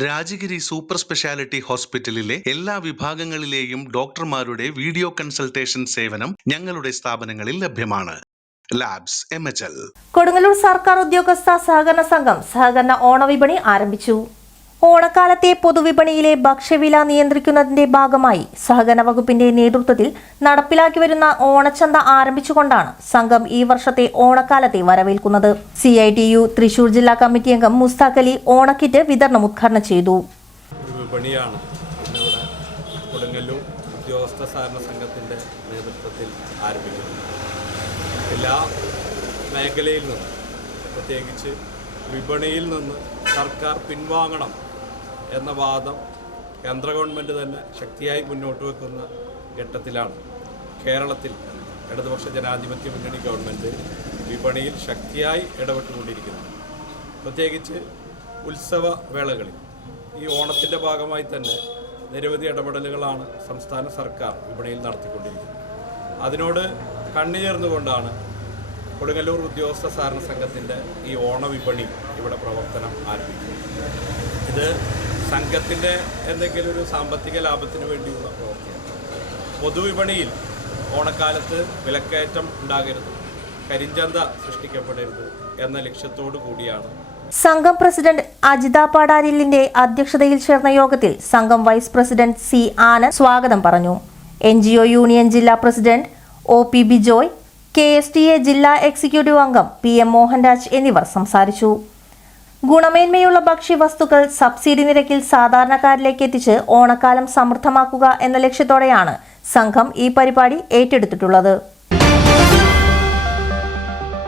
Rajagiri super speciality ഹോസ്പിറ്റലിലെ എല്ലാ വിഭാഗങ്ങളിലെയും ഡോക്ടർമാരുടെ വീഡിയോ കൺസൾട്ടേഷൻ സേവനം ഞങ്ങളുടെ സ്ഥാപനങ്ങളിൽ ലഭ്യമാണ്. ലാബ്സ് കൊടുങ്ങല്ലൂർ സർക്കാർ ഉദ്യോഗസ്ഥ സഹകരണ സംഘം സഹകരണ ഓണവിപണി ആരംഭിച്ചു. ഓണക്കാലത്തെ പൊതുവിപണിയിലെ ഭക്ഷ്യവില നിയന്ത്രിക്കുന്നതിന്റെ ഭാഗമായി സഹകരണ വകുപ്പിന്റെ നേതൃത്വത്തിൽ നടപ്പിലാക്കി വരുന്ന ഓണച്ചന്ത ആരംഭിച്ചുകൊണ്ടാണ് സംഘം ഈ വർഷത്തെ ഓണക്കാലത്തെ വരവേൽക്കുന്നത്. C I T U Thrissur ജില്ലാ കമ്മിറ്റി അംഗം മുസ്താഖ് അലി ഓണക്കിറ്റ് വിതരണം ഉദ്ഘാടനം ചെയ്തു. ഉദ്യോഗസ്ഥ സഹകരണ നേതൃത്വത്തിൽ എല്ലാ മേഖലയിൽ നിന്നും പ്രത്യേകിച്ച് വിപണിയിൽ നിന്ന് സർക്കാർ പിൻവാങ്ങണം എന്ന വാദം കേന്ദ്ര ഗവൺമെന്റ് തന്നെ ശക്തിയായി മുന്നോട്ട് വെക്കുന്ന ഘട്ടത്തിലാണ്. കേരളത്തിൽ ഇടതുപക്ഷ ജനാധിപത്യ മുന്നണി ഗവൺമെന്റ് വിപണിയിൽ ശക്തിയായി ഇടപെട്ടുകൊണ്ടിരിക്കുന്നത് പ്രത്യേകിച്ച് ഉത്സവ വേളകളിൽ. ഈ ഓണത്തിന്റെ ഭാഗമായി തന്നെ നിരവധി ഇടപെടലുകളാണ് സംസ്ഥാന സർക്കാർ വിപണിയിൽ നടത്തിക്കൊണ്ടിരിക്കുന്നത്. അതിനോട് കണ്ണുചേർന്നുകൊണ്ടാണ് കൊടുങ്ങല്ലൂർ ഉദ്യോഗസ്ഥ സഹകരണ സംഘത്തിന്റെ ഈ ഓണവിപണി ഇവിടെ പ്രവർത്തനം ആരംഭിക്കുന്നത്. ഇത് സംഘത്തിന്റെ എന്തെങ്കിലും ഒരു സാമ്പത്തിക ലാഭത്തിന് വേണ്ടിയുള്ള പൊതുവിപണിയിൽ ഓണക്കാലത്ത് വിലക്കയറ്റം ഉണ്ടാകരുത്. കരിഞ്ചന്ത സൃഷ്ടിക്കപ്പെടരുത് എന്ന ലക്ഷ്യത്തോടു കൂടിയാണ്. സംഘം പ്രസിഡന്റ് അജിത പാടാരിലിന്റെ അധ്യക്ഷതയിൽ ചേർന്ന യോഗത്തിൽ സംഘം വൈസ് പ്രസിഡന്റ് സി ആനന്ദ് സ്വാഗതം പറഞ്ഞു. എൻ ജി ഒ യൂണിയൻ ജില്ലാ president O P Bijoy K S T A ജില്ലാ എക്സിക്യൂട്ടീവ് അംഗം പി എം മോഹൻരാജ് എന്നിവർ സംസാരിച്ചു. ഗുണമേന്മയുള്ള ഭക്ഷ്യവസ്തുക്കൾ സബ്സിഡി നിരക്കിൽ സാധാരണക്കാരിലേക്ക് എത്തിച്ച് ഓണക്കാലം സമൃദ്ധമാക്കുക എന്ന ലക്ഷ്യത്തോടെയാണ് സംഘം ഈ പരിപാടി ഏറ്റെടുത്തിട്ടുള്ളത്.